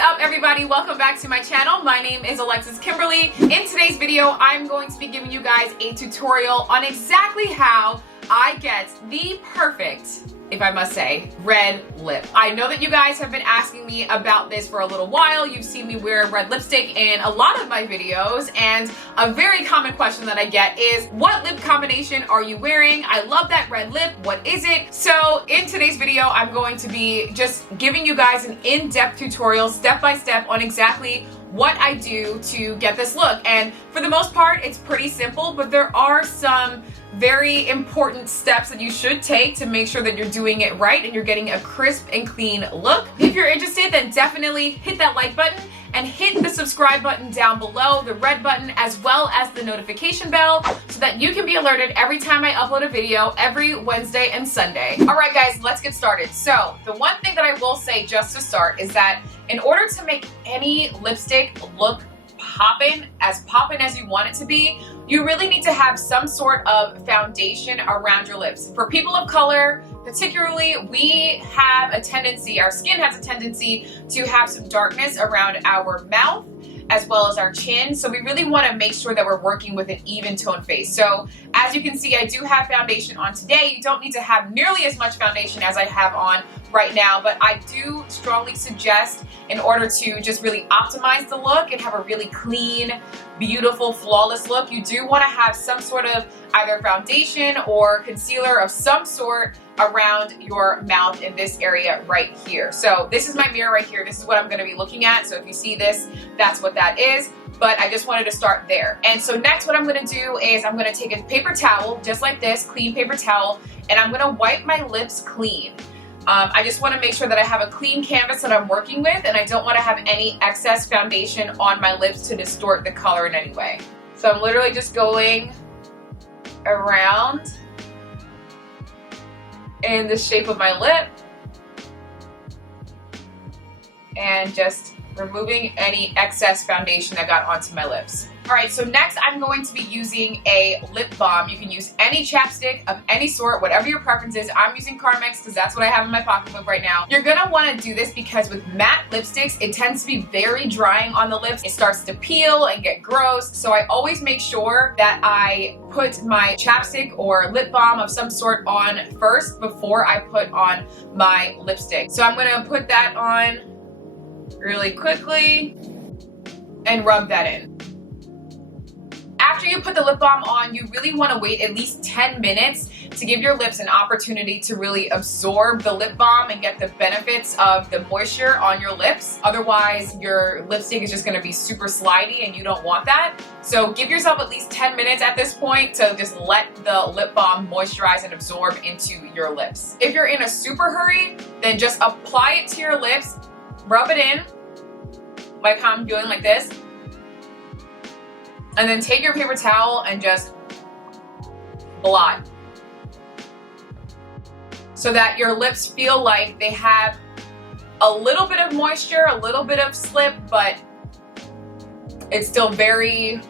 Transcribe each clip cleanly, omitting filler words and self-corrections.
up, everybody? Welcome back to my channel. My name is Alexis Kimberly. In today's video, I'm going to be giving you guys a tutorial on exactly how I get the perfect, if I must say, red lip. I know that you guys have been asking me about this for a little while. You've seen me wear red lipstick in a lot of my videos, and a very common question that I get is, what lip combination are you wearing? I love that red lip. What is it? So in today's video, I'm going to be just giving you guys an in-depth tutorial, step-by-step, on exactly what I do to get this look. And for the most part, it's pretty simple, but there are some very important steps that you should take to make sure that you're doing it right and you're getting a crisp and clean look. If you're interested, then definitely hit that like button and hit the subscribe button down below, the red button, as well as the notification bell, so that you can be alerted every time I upload a video every Wednesday and Sunday. All right, guys, let's get started. So the one thing that I will say just to start is that in order to make any lipstick look poppin' as you want it to be, you really need to have some sort of foundation around your lips. For people of color, particularly, we have a tendency, our skin has a tendency to have some darkness around our mouth as well as our chin. So we really want to make sure that we're working with an even tone face. So as you can see, I do have foundation on today. You don't need to have nearly as much foundation as I have on right now, but I do strongly suggest, in order to just really optimize the look and have a really clean, beautiful, flawless look, you do want to have some sort of either foundation or concealer of some sort around your mouth in this area right here. So this is my mirror right here. This is what I'm going to be looking at. So if you see this, that's what that is. But I just wanted to start there. And so next what I'm going to do is I'm going to take a paper towel, just like this, clean paper towel, and I'm going to wipe my lips clean. I just want to make sure that I have a clean canvas that I'm working with, and I don't want to have any excess foundation on my lips to distort the color in any way. So I'm literally just going around in the shape of my lip and just removing any excess foundation that got onto my lips. All right, so next I'm going to be using a lip balm. You can use any chapstick of any sort, whatever your preference is. I'm using Carmex because that's what I have in my pocketbook right now. You're gonna wanna do this because with matte lipsticks, it tends to be very drying on the lips. It starts to peel and get gross. So I always make sure that I put my chapstick or lip balm of some sort on first before I put on my lipstick. So I'm gonna put that on really quickly and rub that in. After you put the lip balm on, you really want to wait at least 10 minutes to give your lips an opportunity to really absorb the lip balm and get the benefits of the moisture on your lips. Otherwise, your lipstick is just going to be super slidey and you don't want that. So give yourself at least 10 minutes at this point to just let the lip balm moisturize and absorb into your lips. If you're in a super hurry, then just apply it to your lips, rub it in, like how I'm doing, like this. And then take your paper towel and just blot, so that your lips feel like they have a little bit of moisture, a little bit of slip, but it's still very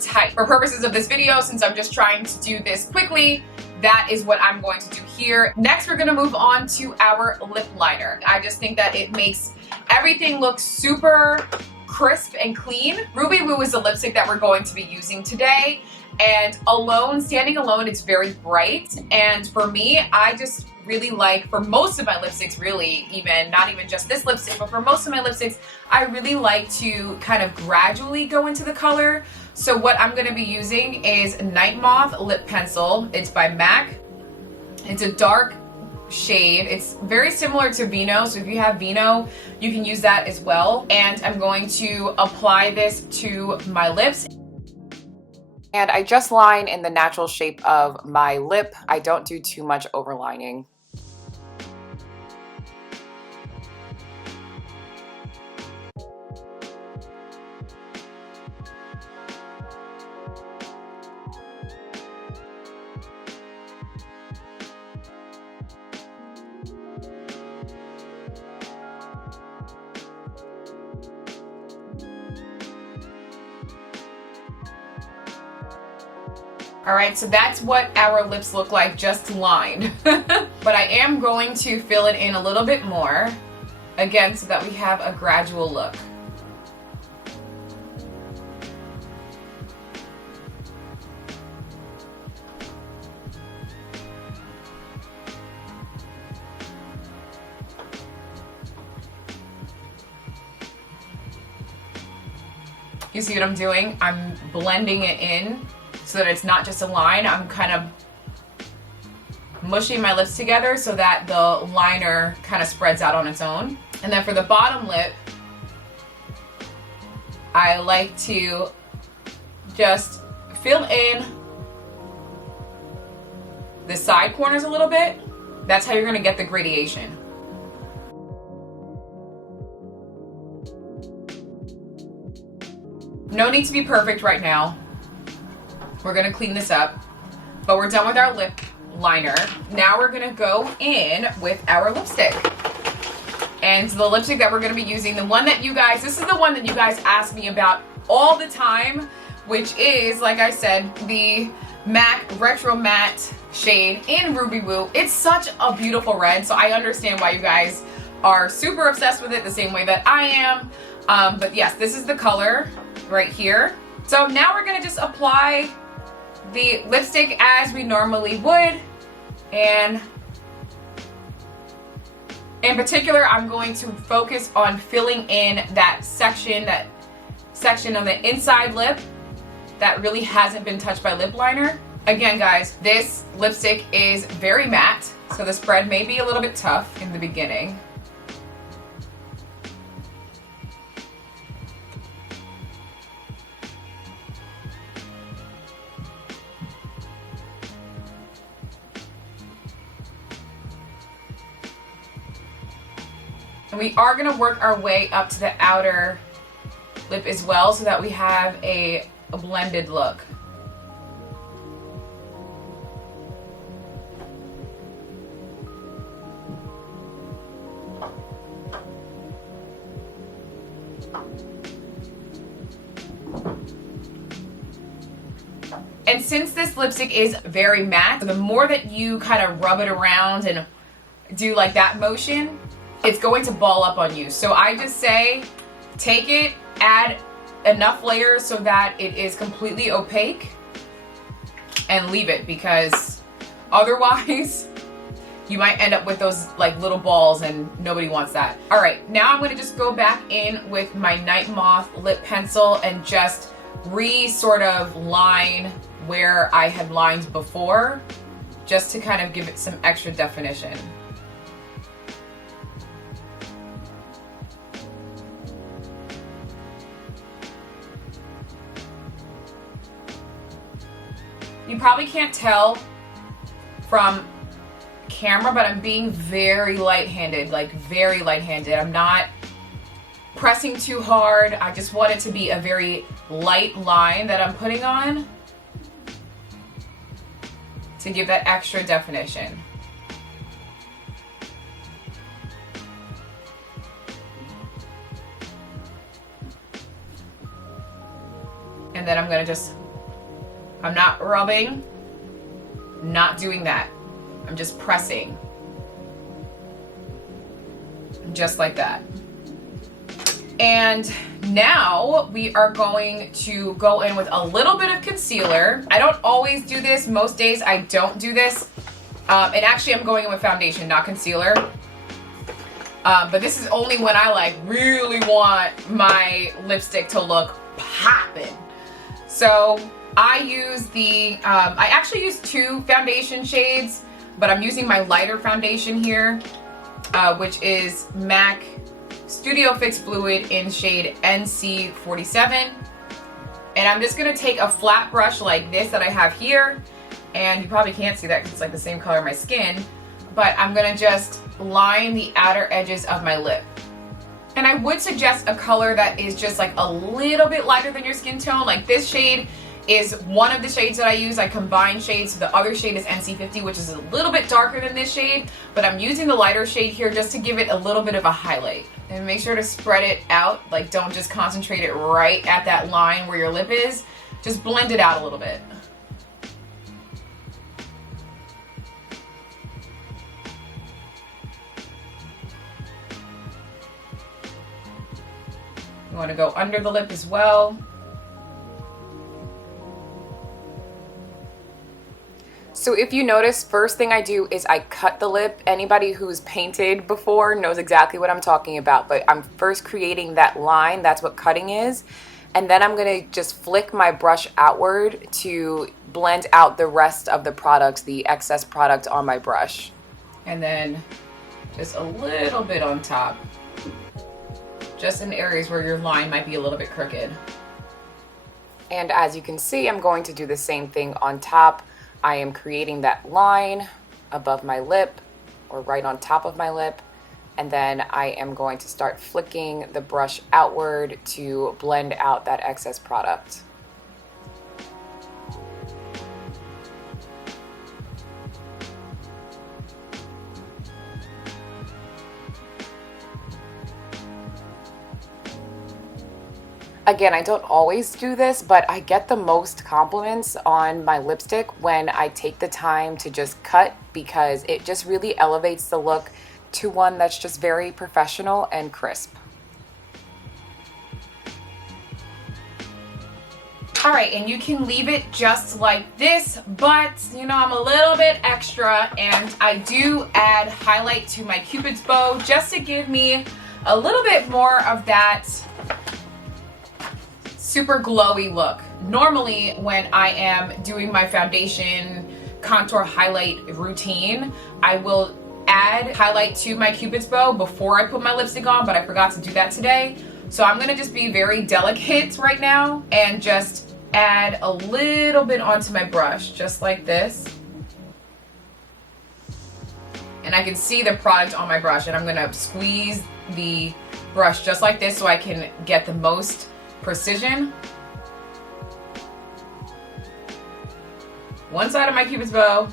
tight. For purposes of this video, since I'm just trying to do this quickly, that is what I'm going to do here. Next, we're gonna move on to our lip liner. I just think that it makes everything look super crisp and clean. Ruby Woo is the lipstick that we're going to be using today, and standing alone, it's very bright. And for me, I just really like, for most of my lipsticks, really, even not even just this lipstick, but for most of my lipsticks, I really like to kind of gradually go into the color. So what I'm going to be using is Night Moth Lip Pencil. It's by MAC. It's a dark shade. It's very similar to Vino, so if you have Vino, you can use that as well. And I'm going to apply this to my lips. And I just line in the natural shape of my lip. I don't do too much overlining. All right, so that's what our lips look like just lined. But I am going to fill it in a little bit more. Again, so that we have a gradual look. You see what I'm doing? I'm blending it in so that it's not just a line. I'm kind of mushing my lips together so that the liner kind of spreads out on its own. And then for the bottom lip, I like to just fill in the side corners a little bit. That's how you're gonna get the gradation. No need to be perfect right now. We're gonna clean this up, but we're done with our lip liner. Now we're gonna go in with our lipstick. And the lipstick that we're gonna be using, the one that you guys, this is the one that you guys ask me about all the time, which is, like I said, the MAC Retro Matte shade in Ruby Woo. It's such a beautiful red, so I understand why you guys are super obsessed with it the same way that I am. But yes, this is the color right here. So now we're gonna just apply the lipstick as we normally would, and in particular I'm going to focus on filling in that section on the inside lip that really hasn't been touched by lip liner. Again guys, this lipstick is very matte, so the spread may be a little bit tough in the beginning. And we are gonna work our way up to the outer lip as well so that we have a blended look. And since this lipstick is very matte, the more that you kind of rub it around and do like that motion, it's going to ball up on you. So I just say, take it, add enough layers so that it is completely opaque, and leave it, because otherwise you might end up with those like little balls and nobody wants that. All right, now I'm gonna just go back in with my Night Moth lip pencil and just sort of line where I had lined before, just to kind of give it some extra definition. You probably can't tell from camera, but I'm being very light-handed, like very light-handed. I'm not pressing too hard. I just want it to be a very light line that I'm putting on to give that extra definition. And then I'm gonna just, I'm not rubbing, not doing that. I'm just pressing. Just like that. And now we are going to go in with a little bit of concealer. I don't always do this. Most days I don't do this. And actually I'm going in with foundation, not concealer. But this is only when I like really want my lipstick to look poppin'. So I use the, I actually use two foundation shades, but I'm using my lighter foundation here, which is MAC Studio Fix Fluid in shade NC47. And I'm just gonna take a flat brush like this that I have here, and you probably can't see that because it's like the same color of my skin, but I'm gonna just line the outer edges of my lip. And I would suggest a color that is just like a little bit lighter than your skin tone. Like this shade is one of the shades that I use. I combine shades, so the other shade is NC50, which is a little bit darker than this shade, but I'm using the lighter shade here just to give it a little bit of a highlight. And make sure to spread it out, like don't just concentrate it right at that line where your lip is. Just blend it out a little bit. You want to go under the lip as well. So if you notice, first thing I do is I cut the lip. Anybody who's painted before knows exactly what I'm talking about, but I'm first creating that line. That's what cutting is. And then I'm gonna just flick my brush outward to blend out the rest of the product, the excess product on my brush. And then just a little bit on top, just in areas where your line might be a little bit crooked. And as you can see, I'm going to do the same thing on top. I am creating that line above my lip or right on top of my lip. And then I am going to start flicking the brush outward to blend out that excess product. Again, I don't always do this, but I get the most compliments on my lipstick when I take the time to just cut, because it just really elevates the look to one that's just very professional and crisp. All right, and you can leave it just like this, but you know, I'm a little bit extra and I do add highlight to my Cupid's bow just to give me a little bit more of that super glowy look. Normally when I am doing my foundation contour highlight routine, I will add highlight to my Cupid's bow before I put my lipstick on, but I forgot to do that today. So I'm gonna just be very delicate right now and just add a little bit onto my brush, just like this. And I can see the product on my brush, and I'm gonna squeeze the brush just like this so I can get the most precision. One side of my Cupid's bow.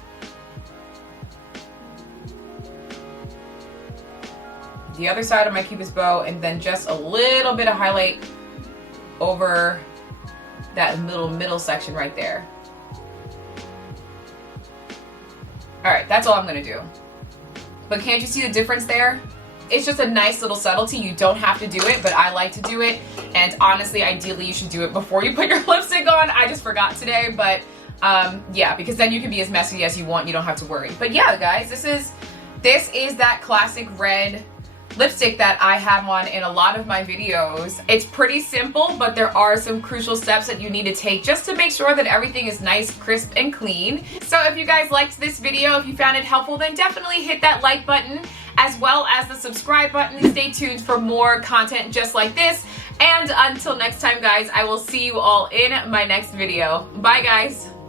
The other side of my Cupid's bow, and then just a little bit of highlight over that middle section right there. All right, that's all I'm gonna do. But can't you see the difference there? It's just a nice little subtlety. You don't have to do it, but I like to do it. And honestly, ideally, you should do it before you put your lipstick on. I just forgot today, but yeah, because then you can be as messy as you want. You don't have to worry. But yeah, guys, this is that classic red lipstick that I have on in a lot of my videos. It's pretty simple, but there are some crucial steps that you need to take just to make sure that everything is nice, crisp, and clean. So if you guys liked this video, if you found it helpful, then definitely hit that like button as well as the subscribe button. Stay tuned for more content just like this. And until next time, guys, I will see you all in my next video. Bye, guys.